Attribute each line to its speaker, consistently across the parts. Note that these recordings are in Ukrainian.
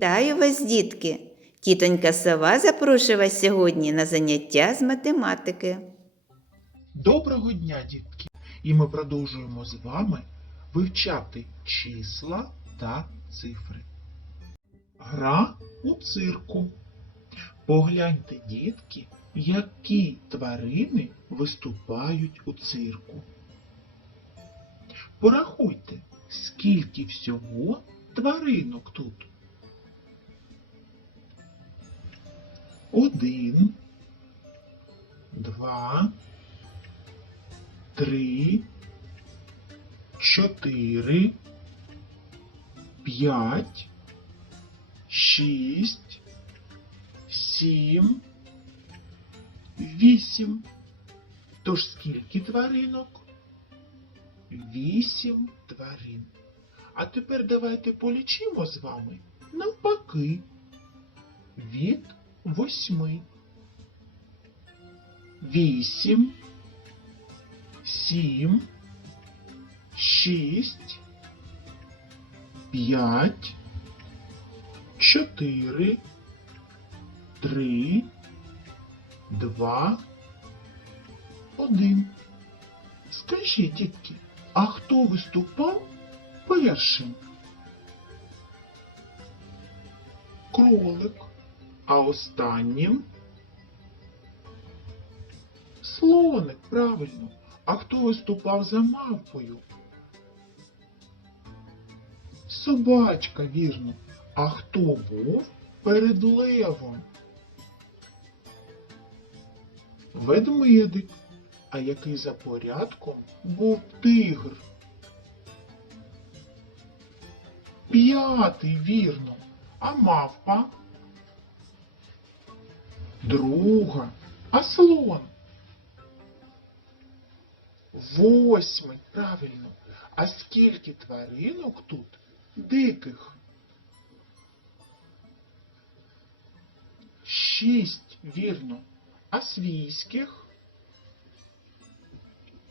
Speaker 1: Вітаю вас, дітки! Тітонька сова запрошує вас сьогодні на заняття з математики.
Speaker 2: Доброго дня, дітки! І ми продовжуємо з вами вивчати числа та цифри. Гра у цирку. Погляньте, дітки, які тварини виступають у цирку. Порахуйте, скільки всього тваринок тут. Один, два, три, чотири, п'ять, шість, сім, вісім. Тож скільки тваринок? Вісім тварин. А тепер давайте полічимо з вами навпаки. Від восьми. Вісім сім, шість, п'ять, чотири, три, два, один. Скажіть, дітки, а хто виступав першим? Кролик, а останнім слоник, правильно. А хто виступав за мавпою? Собачка, вірно. А хто був перед левом? Ведмедик. А який за порядком був тигр? П'ятий, вірно. А мавпа? Друга. А слон? Восьмий, правильно. А скільки тваринок тут диких? Шість, вірно. А свійських?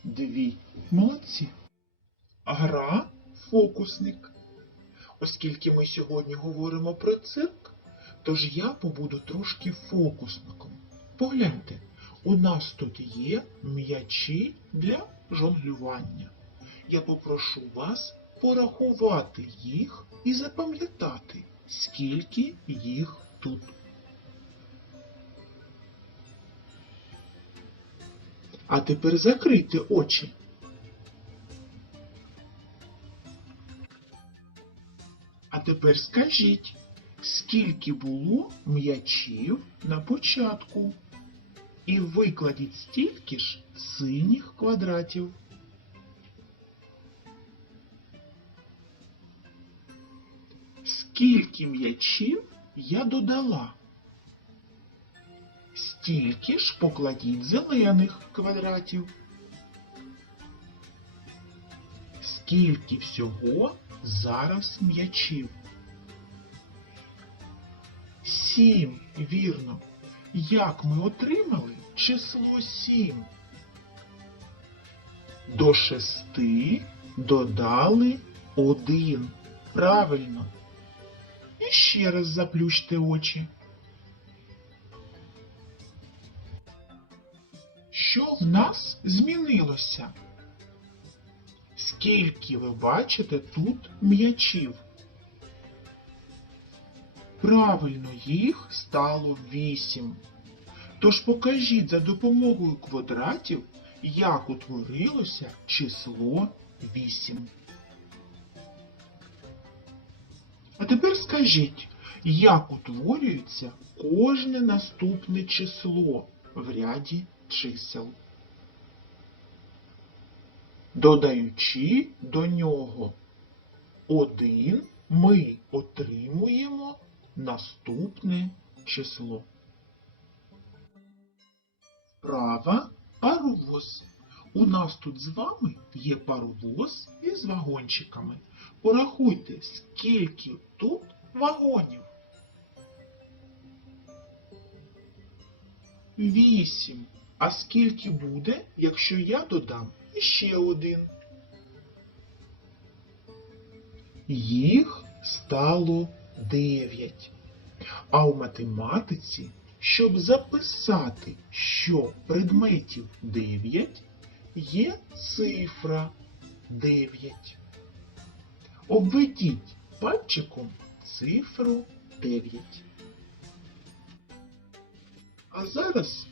Speaker 2: Дві. Молодці. Гра фокусник. Оскільки ми сьогодні говоримо про цирк, тож я побуду трошки фокусником. Погляньте, у нас тут є м'ячі для жонглювання. Я попрошу вас порахувати їх і запам'ятати, скільки їх тут. А тепер закрийте очі. А тепер скажіть, скільки було м'ячів на початку? І викладіть стільки ж синіх квадратів. Скільки м'ячів я додала? Стільки ж покладіть зелених квадратів. Скільки всього зараз м'ячів? Сім, вірно. Як ми отримали число сім? До шести додали один. Правильно. І ще раз заплющте очі. Що в нас змінилося? Скільки ви бачите тут м'ячів? Правильно, їх стало вісім. Тож покажіть за допомогою квадратів, як утворилося число 8. А тепер скажіть, як утворюється кожне наступне число в ряді чисел. Додаючи до нього 1, ми отримуємо наступне число. Вправа паровоз. У нас тут з вами є паровоз із вагончиками. Порахуйте, скільки тут вагонів. Вісім. А скільки буде, якщо я додам іще один? Їх стало дев'ять. А у математиці, щоб записати, що предметів дев'ять, є цифра дев'ять. Обведіть пальчиком цифру 9. А зараз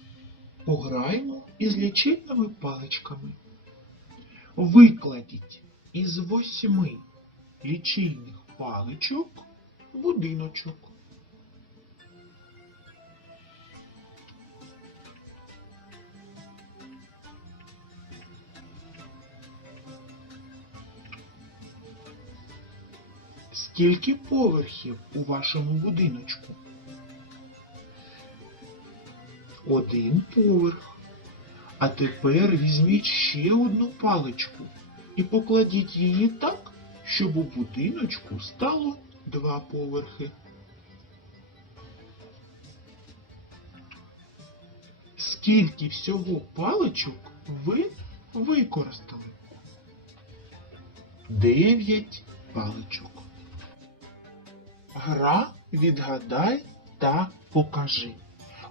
Speaker 2: пограємо із лічильними паличками. Викладіть із восьми лічильних паличок будиночок. Скільки поверхів у вашому будиночку? Один поверх. А тепер візьміть ще одну паличку і покладіть її так, щоб у будиночку стало два поверхи. Скільки всього паличок ви використали? Дев'ять паличок. Гра відгадай та покажи.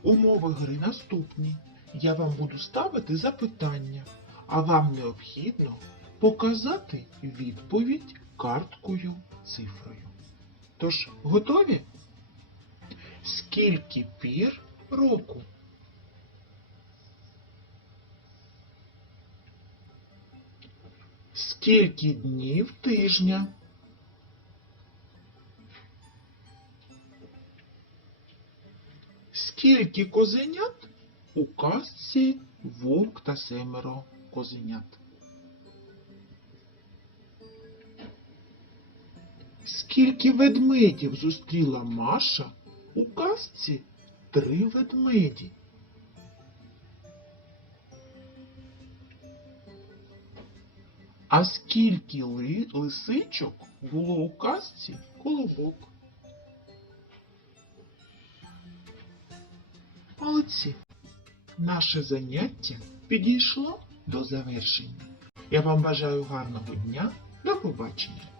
Speaker 2: Умови гри наступні. Я вам буду ставити запитання, а вам необхідно показати відповідь карткою цифрою. Тож, готові? Скільки пір року? Скільки днів тижня? Скільки козенят у казці вовк та семеро козенят? Скільки ведмедів зустріла Маша у казці три ведмеді? А скільки ли, лисичок було у казці колобок? Молодці! Наше заняття підійшло до завершення. Я вам бажаю гарного дня. До побачення!